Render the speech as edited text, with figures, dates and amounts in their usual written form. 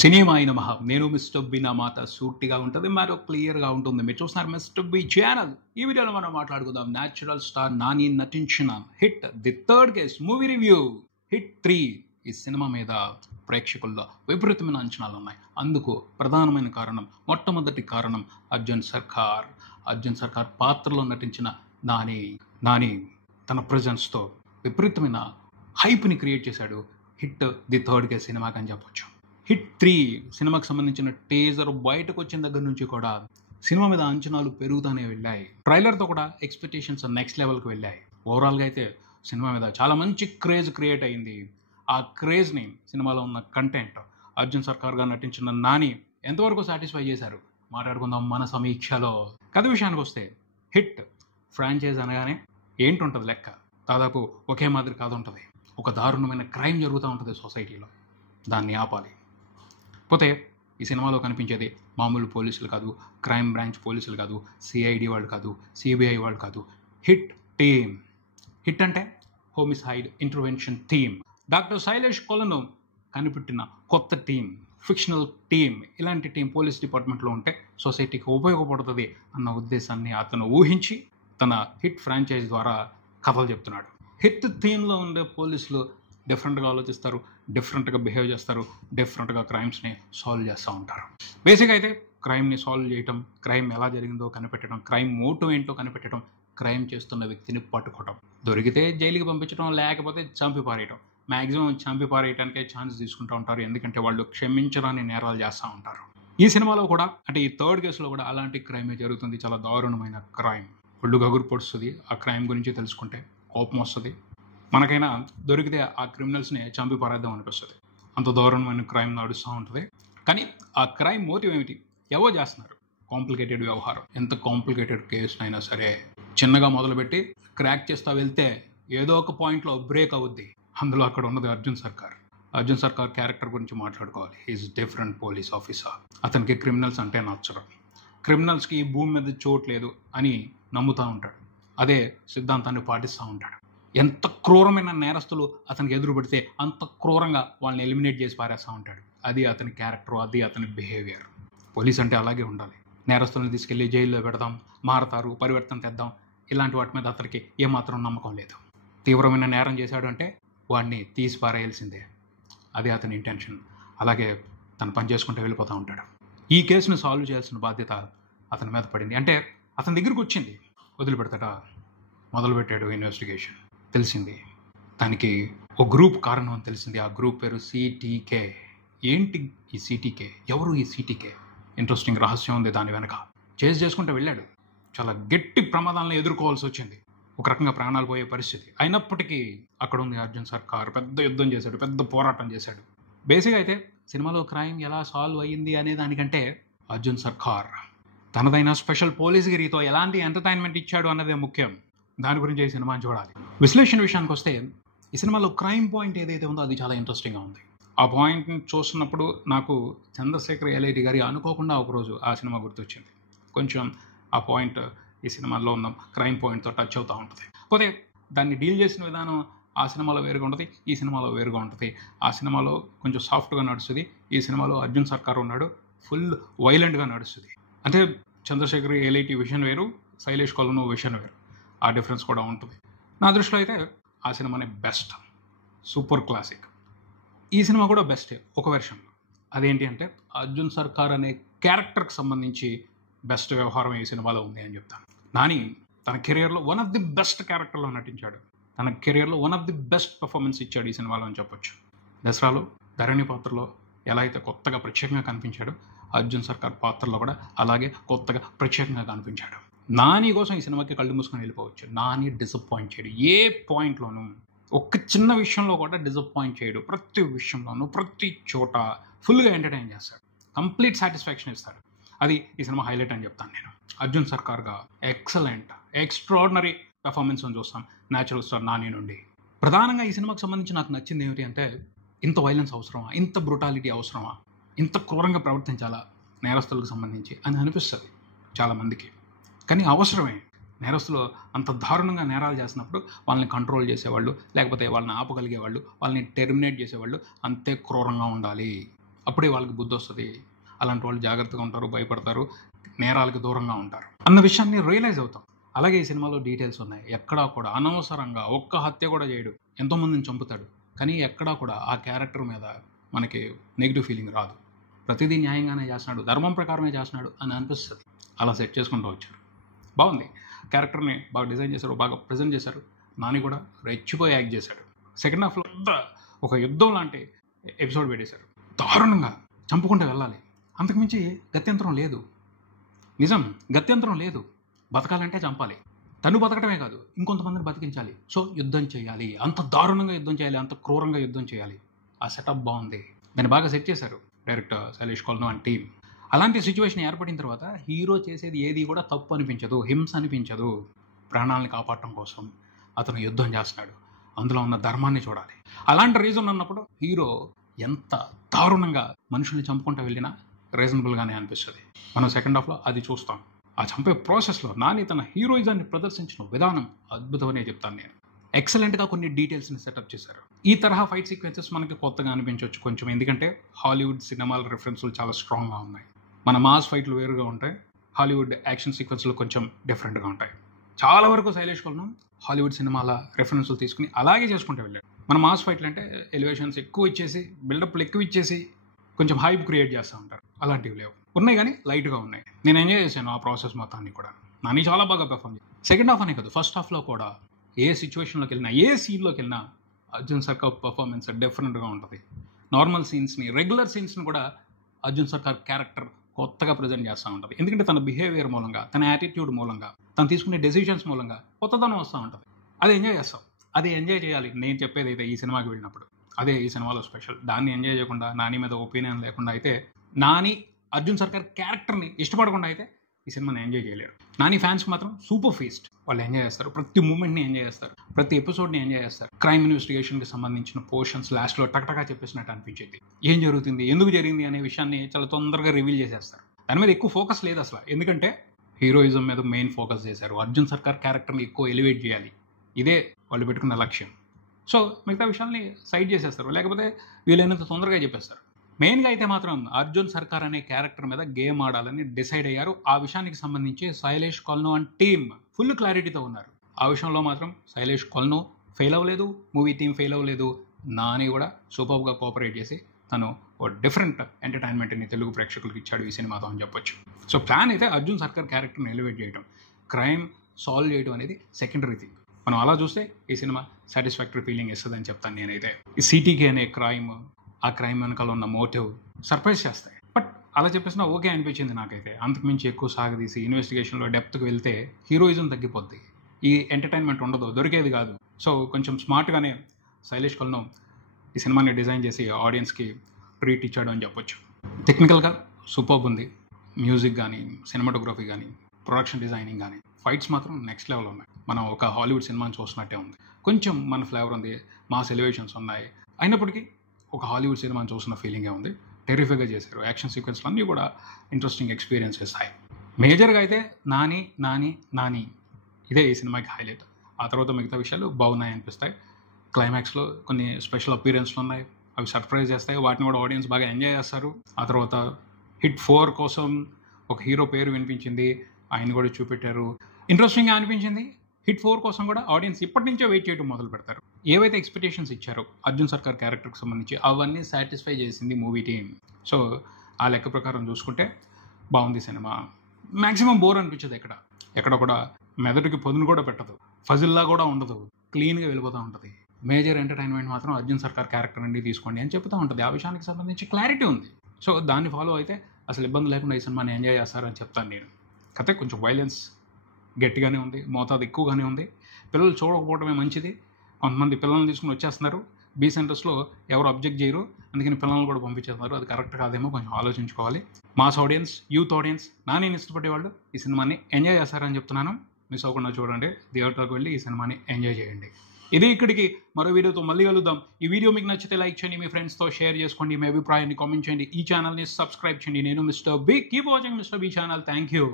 Cinema అయిన మహా నేను మిస్టర్ బి నా మాట సూటిగా ఉంటుంది మరో క్లియర్గా ఉంటుంది. మీరు చూస్తున్నారు మిస్టర్ బి ఛానల్. ఈ వీడియోలో మనం మాట్లాడుకుందాం న్యాచురల్ స్టార్ నాని నటించిన hit the third case movie review. Hit 3 ఈ సినిమా మీద ప్రేక్షకుల్లో విపరీతమైన అంచనాలు ఉన్నాయి. అందుకు ప్రధానమైన కారణం, మొట్టమొదటి కారణం అర్జున్ సర్కార్ పాత్రలో నటించిన నాని తన ప్రజెన్స్తో విపరీతమైన హైప్ని క్రియేట్ చేశాడు హిట్ ది థర్డ్ కేస్ సినిమాకి అని చెప్పొచ్చు. హిట్ 3 సినిమాకి సంబంధించిన టీజర్ బయటకు వచ్చిన దగ్గర నుంచి కూడా సినిమా మీద అంచనాలు పెరుగుతూనే వెళ్ళాయి. ట్రైలర్తో కూడా ఎక్స్పెక్టేషన్స్ నెక్స్ట్ లెవెల్కి వెళ్ళాయి. ఓవరాల్గా అయితే సినిమా మీద చాలా మంచి క్రేజ్ క్రియేట్ అయింది. ఆ క్రేజ్ని సినిమాలో ఉన్న కంటెంట్, అర్జున్ సర్కార్ గారు నటించిన నాని ఎంతవరకు సాటిస్ఫై చేశారు మాట్లాడుకుందాం మన సమీక్షలో. కథ విషయానికి వస్తే హిట్ ఫ్రాంచైజ్ అనగానే ఏంటుంటుంది లెక్క, దాదాపు ఒకే మాదిరి కథ ఉంటుంది. ఒక దారుణమైన క్రైమ్ జరుగుతూ ఉంటుంది సొసైటీలో, దాన్ని ఆపాలి. పోతే ఈ సినిమాలో కనిపించేది మామూలు పోలీసులు కాదు, క్రైమ్ బ్రాంచ్ పోలీసులు కాదు, సిఐడి వాళ్ళు కాదు, సిబిఐ వాళ్ళు కాదు, హిట్ టీమ్. హిట్ అంటే homicide intervention team. Doctor Shailesh కొలను కనిపెట్టిన కొత్త టీం, ఫిక్షనల్ టీం. ఇలాంటి టీం పోలీస్ డిపార్ట్మెంట్లో ఉంటే సొసైటీకి ఉపయోగపడుతుంది అన్న ఉద్దేశాన్ని అతను ఊహించి తన హిట్ ఫ్రాంచైజ్ ద్వారా కథలు చెప్తున్నాడు. హిట్ థీమ్లో ఉండే పోలీసులు డిఫరెంట్గా ఆలోచిస్తారు, డిఫరెంట్గా బిహేవ్ చేస్తారు, డిఫరెంట్గా క్రైమ్స్ని సాల్వ్ చేస్తూ ఉంటారు. బేసిక్గా అయితే క్రైమ్ని సాల్వ్ చేయటం, క్రైమ్ ఎలా జరిగిందో కనిపెట్టడం, క్రైమ్ మోటివ్ ఏంటో కనిపెట్టడం, క్రైమ్ చేస్తున్న వ్యక్తిని పట్టుకోవడం, దొరికితే జైలుకి పంపించడం, లేకపోతే చంపి పారేయటం. మ్యాక్సిమం చంపి పారేయటానికే ఛాన్స్ తీసుకుంటూ ఉంటారు, ఎందుకంటే వాళ్ళు క్షమించడాన్ని నేరాలు చేస్తూ ఉంటారు. ఈ సినిమాలో కూడా అంటే ఈ థర్డ్ కేసులో కూడా అలాంటి క్రైమే జరుగుతుంది. చాలా దారుణమైన క్రైమ్. ఒళ్ళు గగురు పొడుస్తుంది ఆ క్రైమ్ గురించి తెలుసుకుంటే, కోపం వస్తుంది. మనకైనా దొరికితే ఆ క్రిమినల్స్ని చంపి పారేద్దాం అనిపిస్తుంది. అంత దారుణమైన క్రైమ్ నడుస్తూ ఉంటుంది. కానీ ఆ క్రైమ్ మోటివ్ ఏమిటి? ఎవో చేస్తున్నారు. కాంప్లికేటెడ్ వ్యవహారం. ఎంత కాంప్లికేటెడ్ కేసునైనా సరే చిన్నగా మొదలుపెట్టి క్రాక్ చేస్తూ వెళ్తే ఏదో ఒక పాయింట్లో బ్రేక్ అవుద్ది. అందులో అక్కడ ఉన్నది అర్జున్ సర్కార్ క్యారెక్టర్ గురించి మాట్లాడుకోవాలి. Is different police officer. అతనికి క్రిమినల్స్ అంటే నచ్చరు. క్రిమినల్స్కి ఈ భూమి మీద చోటు లేదు అని నమ్ముతూ ఉంటాడు. అదే సిద్ధాంతాన్ని పాటిస్తూ ఉంటాడు. ఎంత క్రూరమైన నేరస్తులు అతనికి ఎదురు పడితే అంత క్రూరంగా వాళ్ళని ఎలిమినేట్ చేసి పారేస్తూ ఉంటాడు. అది అతని క్యారెక్టర్, అది అతని బిహేవియర్. పోలీస్ అంటే అలాగే ఉండాలి. నేరస్తులను తీసుకెళ్ళి జైల్లో పెడదాం, మారతారు, పరివర్తన తెద్దాం, ఇలాంటి వాటి మీద అతనికి ఏమాత్రం నమ్మకం లేదు. తీవ్రమైన నేరం చేశాడు అంటే వాడిని తీసి పారేయాల్సిందే. అదే అతని ఇంటెన్షన్. అలాగే తను పని చేసుకుంటూ వెళ్ళిపోతూ ఉంటాడు. ఈ కేసును సాల్వ్ చేయాల్సిన బాధ్యత అతని మీద పడింది. అంటే అతని దగ్గరికి వచ్చింది, వదిలిపెడతాడా? మొదలుపెట్టాడు ఇన్వెస్టిగేషన్. తెలిసింది దానికి ఒక గ్రూప్ కారణం అని తెలిసింది. ఆ గ్రూప్ పేరు సిటీకే. ఏంటి ఈ సిటీకే? ఎవరు ఈ సిటీకే? ఇంట్రెస్టింగ్ రహస్యం ఉంది దాని వెనక. చేసుకుంటూ వెళ్ళాడు. చాలా గట్టి ప్రమాదాలను ఎదుర్కోవాల్సి వచ్చింది. ఒక రకంగా ప్రాణాలు పోయే పరిస్థితి. అయినప్పటికీ అక్కడ ఉంది అర్జున్ సర్కార్. పెద్ద యుద్ధం చేశాడు, పెద్ద పోరాటం చేశాడు. బేసిక్గా అయితే సినిమాలో క్రైమ్ ఎలా సాల్వ్ అయ్యింది అనే దానికంటే అర్జున్ సర్కార్ తనదైన స్పెషల్ పోలీస్గిరితో ఎలాంటి ఎంటర్టైన్మెంట్ ఇచ్చాడు అన్నదే ముఖ్యం. దాని గురించి ఈ సినిమాని చూడాలి. విశ్లేషణ విషయానికి వస్తే ఈ సినిమాలో క్రైమ్ పాయింట్ ఏదైతే ఉందో అది చాలా ఇంట్రెస్టింగ్గా ఉంది. ఆ పాయింట్ని చూస్తున్నప్పుడు నాకు చంద్రశేఖర్ ఎల్ఐటి గారి అనుకోకుండా ఒకరోజు ఆ సినిమా గుర్తొచ్చింది. కొంచెం ఆ పాయింట్ ఈ సినిమాలో ఉన్న క్రైమ్ పాయింట్తో టచ్ అవుతూ ఉంటుంది. పోతే దాన్ని డీల్ చేసిన విధానం ఆ సినిమాలో వేరుగా ఉంటుంది, ఈ సినిమాలో వేరుగా ఉంటుంది. ఆ సినిమాలో కొంచెం సాఫ్ట్గా నడుస్తుంది, ఈ సినిమాలో అర్జున్ సర్కార్ ఉన్నాడు, ఫుల్ వైలెంట్గా నడుస్తుంది. అంటే చంద్రశేఖర్ ఎల్ఐటి విషన్ వేరు, శైలేష్ కొలను విషన్ వేరు. ఆ డిఫరెన్స్ కూడా ఉంటుంది. నా దృష్టిలో అయితే ఆ సినిమానే బెస్ట్, సూపర్ క్లాసిక్. ఈ సినిమా కూడా బెస్టే ఒక వెర్షన్లో. అదేంటి అంటే అర్జున్ సర్కార్ అనే క్యారెక్టర్కి సంబంధించి బెస్ట్ వ్యవహారం ఈ సినిమాలో ఉంది అని చెప్తాను. నాని తన కెరియర్లో వన్ ఆఫ్ ది బెస్ట్ క్యారెక్టర్లో నటించాడు. తన కెరియర్లో one of the best performance ఇచ్చాడు ఈ సినిమాలో అని చెప్పొచ్చు. దసరాలో ధరణి పాత్రలో ఎలా అయితే కొత్తగా ప్రత్యేకంగా కనిపించాడో అర్జున్ సర్కార్ పాత్రలో కూడా అలాగే కొత్తగా ప్రత్యేకంగా కనిపించాడు. నాని కోసం ఈ సినిమాకి కళ్ళు మూసుకొని వెళ్ళిపోవచ్చు. నాని డిసప్పాయింట్ చేయడు ఏ పాయింట్లోనూ. ఒక్క చిన్న విషయంలో కూడా డిసప్పాయింట్ చేయడు. ప్రతి విషయంలోనూ ప్రతి చోట ఫుల్గా ఎంటర్టైన్ చేస్తాడు, కంప్లీట్ సాటిస్ఫాక్షన్ ఇస్తాడు. అది ఈ సినిమా హైలైట్ అని చెప్తాను నేను. అర్జున్ సర్కార్గా ఎక్సలెంట్, ఎక్స్ట్రాడినరీ పెర్ఫార్మెన్స్ అని చూస్తాం న్యాచురల్ స్టార్ నాని నుండి. ప్రధానంగా ఈ సినిమాకి సంబంధించి నాకు నచ్చింది ఏమిటి అంటే ఇంత వైలెన్స్ అవసరమా, ఇంత బ్రూటాలిటీ అవసరమా, ఇంత క్రూరంగా ప్రవర్తించాలా నేరస్తులకు సంబంధించి అని అనిపిస్తుంది చాలామందికి. కానీ అవసరమే. నేరస్తులు అంత దారుణంగా నేరాలు చేసినప్పుడు వాళ్ళని కంట్రోల్ చేసేవాళ్ళు, లేకపోతే వాళ్ళని ఆపగలిగేవాళ్ళు, వాళ్ళని టెర్మినేట్ చేసేవాళ్ళు అంతే క్రూరంగా ఉండాలి. అప్పుడే వాళ్ళకి బుద్ధి వస్తుంది, అలాంటి వాళ్ళు జాగ్రత్తగా ఉంటారు, భయపడతారు, నేరాలకు దూరంగా ఉంటారు అన్న విషయాన్ని రియలైజ్ అవుతాం. అలాగే ఈ సినిమాలో డీటెయిల్స్ ఉన్నాయి. ఎక్కడా కూడా అనవసరంగా ఒక్క హత్య కూడా చేయడు, ఎంతోమందిని చంపుతాడు, కానీ ఎక్కడా కూడా ఆ క్యారెక్టర్ మీద మనకి నెగిటివ్ ఫీలింగ్ రాదు. ప్రతిదీ న్యాయంగానే చేస్తున్నాడు, ధర్మం ప్రకారమే చేస్తున్నాడు అని అనిపిస్తుంది. అలా సెట్ చేసుకుంటూ వచ్చారు. బాగుంది. క్యారెక్టర్ని బాగా డిజైన్ చేశారు, బాగా ప్రజెంట్ చేశారు. నాని కూడా రెచ్చిపోయి యాక్ట్ చేశాడు. సెకండ్ హాఫ్లో ఒక యుద్ధం లాంటి ఎపిసోడ్ పెట్టేశారు. దారుణంగా చంపుకుంటూ వెళ్ళాలి, అంతకుమించి గత్యంతరం లేదు. నిజం, గత్యంతరం లేదు. బతకాలంటే చంపాలి, తను బతకడమే కాదు ఇంకొంతమందిని బతికించాలి. సో యుద్ధం చేయాలి, అంత దారుణంగా యుద్ధం చేయాలి, అంత క్రూరంగా యుద్ధం చేయాలి. ఆ సెటప్ బాగుంది, దాన్ని బాగా సెట్ చేశారు డైరెక్టర్ శైలేష్ కొల్నో అండ్ టీమ్. అలాంటి సిచ్యువేషన్ ఏర్పడిన తర్వాత హీరో చేసేది ఏది కూడా తప్పు అనిపించదు, హింస అనిపించదు. ప్రాణాలను కాపాడటం కోసం అతను యుద్ధం చేస్తున్నాడు, అందులో ఉన్న ధర్మాన్ని చూడాలి. అలాంటి రీజన్ ఉన్నప్పుడు హీరో ఎంత దారుణంగా మనుషుల్ని చంపుకుంటూ వెళ్ళినా రీజనబుల్గానే అనిపిస్తుంది. మనం సెకండ్ హాఫ్లో అది చూస్తాం. ఆ చంపే ప్రాసెస్లో నాని తన హీరోయిజాన్ని ప్రదర్శించిన విధానం అద్భుతమనే చెప్తాను నేను. ఎక్సలెంట్గా కొన్ని డీటెయిల్స్ని సెటప్ చేశారు. ఈ తరహా ఫైట్ సీక్వెన్సెస్ మనకి కొత్తగా అనిపించవచ్చు కొంచెం, ఎందుకంటే హాలీవుడ్ సినిమాల రిఫరెన్స్లు చాలా స్ట్రాంగ్గా ఉన్నాయి. మన మాస్ ఫైట్లు వేరుగా ఉంటాయి, హాలీవుడ్ యాక్షన్ సీక్వెన్స్లు కొంచెం డిఫరెంట్గా ఉంటాయి. చాలా వరకు శైలేష్ కొల్నో హాలీవుడ్ సినిమాల రెఫరెన్స్లు తీసుకుని అలాగే చేసుకుంటూ వెళ్ళాడు. మన మాస్ ఫైట్లు అంటే ఎలివేషన్స్ ఎక్కువ ఇచ్చేసి, బిల్డప్లు ఎక్కువ ఇచ్చేసి కొంచెం హైప్ క్రియేట్ చేస్తూ ఉంటారు. అలాంటివి లేవు, ఉన్నాయి కానీ లైట్గా ఉన్నాయి. నేను ఎంజాయ్ చేశాను ఆ ప్రాసెస్ మొత్తాన్ని కూడా. నాని చాలా బాగా పెర్ఫామ్ చేశాను. సెకండ్ హాఫ్ అనే కాదు, ఫస్ట్ హాఫ్లో కూడా ఏ సిచ్యువేషన్లోకి వెళ్ళినా, ఏ సీన్లోకి వెళ్ళినా అర్జున్ సర్కార్ పర్ఫార్మెన్స్ డిఫరెంట్గా ఉంటుంది. నార్మల్ సీన్స్ని, రెగ్యులర్ సీన్స్ని కూడా అర్జున్ సర్కార్ క్యారెక్టర్ కొత్తగా ప్రజెంట్ చేస్తూ ఉంటుంది. ఎందుకంటే తన బిహేవియర్ మూలంగా, తన యాటిట్యూడ్ మూలంగా, తను తీసుకునే డెసిషన్స్ మూలంగా కొత్తదనం వస్తూ ఉంటుంది. అది ఎంజాయ్ చేస్తాం, అది ఎంజాయ్ చేయాలి. నేను చెప్పేది అయితే ఈ సినిమాకి వెళ్ళినప్పుడు అదే ఈ సినిమాలో స్పెషల్. దాన్ని ఎంజాయ్ చేయకుండా, నాని మీద ఒపీనియన్ లేకుండా అయితే, నాని అర్జున్ సర్కార్ క్యారెక్టర్ని ఇష్టపడకుండా అయితే ఈ సినిమాని ఎంజాయ్ చేయలేరు. నాని ఫ్యాన్స్కి మాత్రం సూపర్ ఫీస్ట్, వాళ్ళు ఎంజాయ్ చేస్తారు, ప్రతి మూమెంట్ని ఎంజాయ్ చేస్తారు, ప్రతి ఎపిసోడ్ని ఎంజాయ్ చేస్తారు. క్రైమ్ ఇన్వెస్టిగేషన్కి సంబంధించిన పోర్షన్స్ లాస్ట్లో టక్టగా చెప్పేసినట్టు అనిపించేది. ఏం జరుగుతుంది, ఎందుకు జరిగింది అనే విషయాన్ని చాలా తొందరగా రివీల్ చేసేస్తారు. దాని మీద ఎక్కువ ఫోకస్ లేదు అసలు, ఎందుకంటే హీరోయిజం మీద మెయిన్ ఫోకస్ చేశారు. అర్జున్ సర్కార్ క్యారెక్టర్ని ఎక్కువ ఎలివేట్ చేయాలి, ఇదే వాళ్ళు పెట్టుకున్న లక్ష్యం. సో మిగతా విషయాల్ని సైడ్ చేసేస్తారు, లేకపోతే వీలైనంత తొందరగా చెప్పేస్తారు. మెయిన్గా అయితే మాత్రం అర్జున్ సర్కార్ అనే క్యారెక్టర్ మీద గేమ్ ఆడాలని డిసైడ్ అయ్యారు. ఆ విషయానికి సంబంధించి శైలేష్ కొల్నో అండ్ టీమ్ ఫుల్ క్లారిటీతో ఉన్నారు. ఆ విషయంలో మాత్రం శైలేష్ కొల్నో ఫెయిల్ అవ్వలేదు, మూవీ టీం ఫెయిల్ అవ్వలేదు. నాని కూడా సూపర్గా కోఆపరేట్ చేసి తను ఓ డిఫరెంట్ ఎంటర్టైన్మెంట్ని తెలుగు ప్రేక్షకులకు ఇచ్చాడు ఈ సినిమాతో అని చెప్పొచ్చు. సో ప్లాన్ అయితే అర్జున్ సర్కార్ క్యారెక్టర్ని ఎలివేట్ చేయడం, క్రైమ్ సాల్వ్ చేయడం అనేది సెకండరీ థింగ్. మనం అలా చూస్తే ఈ సినిమా సాటిస్ఫాక్టరీ ఫీలింగ్ ఇస్తుందని చెప్తాను నేనైతే. ఈ సిటీకే అనే క్రైమ్, ఆ క్రైమ్ వెనకాల ఉన్న మోటివ్ సర్ప్రైజ్ చేస్తాయి. బట్ అలా చెప్పేసినా ఓకే అనిపించింది నాకైతే. అంతకుమించి ఎక్కువ సాగదీసి ఇన్వెస్టిగేషన్లో డెప్త్కి వెళ్తే హీరోయిజం తగ్గిపోద్ది, ఈ ఎంటర్టైన్మెంట్ ఉండదు, దొరికేది కాదు. సో కొంచెం స్మార్ట్గానే శైలేష్ కొల్నో ఈ సినిమాని డిజైన్ చేసి ఆడియన్స్కి ట్రీట్ ఇచ్చాడు అని చెప్పొచ్చు. టెక్నికల్గా సూపర్బ్ ఉంది, మ్యూజిక్ కానీ, సినిమాటోగ్రఫీ కానీ, ప్రొడక్షన్ డిజైనింగ్ కానీ, ఫైట్స్ మాత్రం నెక్స్ట్ లెవెల్ ఉన్నాయి. మనం ఒక హాలీవుడ్ సినిమాని చూసినట్టే ఉంది. కొంచెం మన ఫ్లేవర్ ఉంది, మాస్ ఎలివేషన్స్ ఉన్నాయి, అయినప్పటికీ ఒక హాలీవుడ్ సినిమాని చూసిన ఫీలింగే ఉంది. టెరిఫిక్గా చేశారు. యాక్షన్ సీక్వెన్స్లు అన్నీ కూడా ఇంట్రెస్టింగ్ ఎక్స్పీరియన్సెస్ అయ్యాయి. మేజర్గా అయితే నాని నాని నాని ఇదే ఈ సినిమాకి హైలైట్. ఆ తర్వాత మిగతా విషయాలు బాగున్నాయి అనిపిస్తాయి. క్లైమాక్స్లో కొన్ని స్పెషల్ అపీరెన్స్లు ఉన్నాయి, అవి సర్ప్రైజ్ చేస్తాయి, వాటిని కూడా ఆడియన్స్ బాగా ఎంజాయ్ చేస్తారు. ఆ తర్వాత హిట్ 4 కోసం ఒక హీరో పేరు వినిపించింది, ఆయన కూడా చూపెట్టారు, ఇంట్రెస్టింగ్గా అనిపించింది. హిట్ 4 కోసం కూడా ఆడియన్స్ ఇప్పటి నుంచే వెయిట్ చేయడం మొదలు పెడతారు. ఏవైతే ఎక్స్పెక్టేషన్స్ ఇచ్చారో అర్జున్ సర్కార్ క్యారెక్టర్కి సంబంధించి అవన్నీ సాటిస్ఫై చేసింది మూవీ టీమ్. సో ఆ లెక్క ప్రకారం చూసుకుంటే బాగుంది సినిమా. మ్యాక్సిమం బోర్ అనిపించదు, ఎక్కడ కూడా మెదడుకి పొదును కూడా పెట్టదు, ఫజిల్లా కూడా ఉండదు, క్లీన్గా వెళ్ళిపోతూ ఉంటుంది. మేజర్ ఎంటర్టైన్మెంట్ మాత్రం అర్జున్ సర్కార్ క్యారెక్టర్ నుండి తీసుకోండి అని చెప్తూ ఉంటుంది. ఆ విషయానికి సంబంధించి క్లారిటీ ఉంది. సో దాన్ని ఫాలో అయితే అసలు ఇబ్బంది లేకుండా ఈ సినిమాని ఎంజాయ్ చేస్తారని చెప్తాను నేను. కథ కొంచెం వైలెన్స్ గట్టిగానే ఉంది, మోతాదు ఎక్కువగానే ఉంది. పిల్లలు చూడకపోవడమే మంచిది. కొంతమంది పిల్లల్ని తీసుకుని వచ్చేస్తున్నారు, బీ సెంటర్స్లో ఎవరు అబ్జెక్ట్ చేయరు, అందుకని పిల్లల్ని కూడా పంపించేస్తున్నారు. అది కరెక్ట్ కాదేమో, కొంచెం ఆలోచించుకోవాలి. Mass audience, youth audience, Nani ఇష్టపడే వాళ్ళు ఈ సినిమాని ఎంజాయ్ చేస్తారని చెప్తున్నాను. మిస్ అవ్వకుండా చూడండి, థియేటర్కి వెళ్ళి ఈ సినిమాని ఎంజాయ్ చేయండి. ఇది ఇక్కడికి మరో వీడియోతో మళ్ళీ కలుద్దాం. ఈ వీడియో మీకు నచ్చితే లైక్ చేయండి, మీ ఫ్రెండ్స్తో షేర్ చేసుకోండి, మీ అభిప్రాయాన్ని కామెంట్ చేయండి, ఈ ఛానల్ని సబ్స్క్రైబ్ చేయండి. నేను mister B. Keep watching mister B channel. Thank you.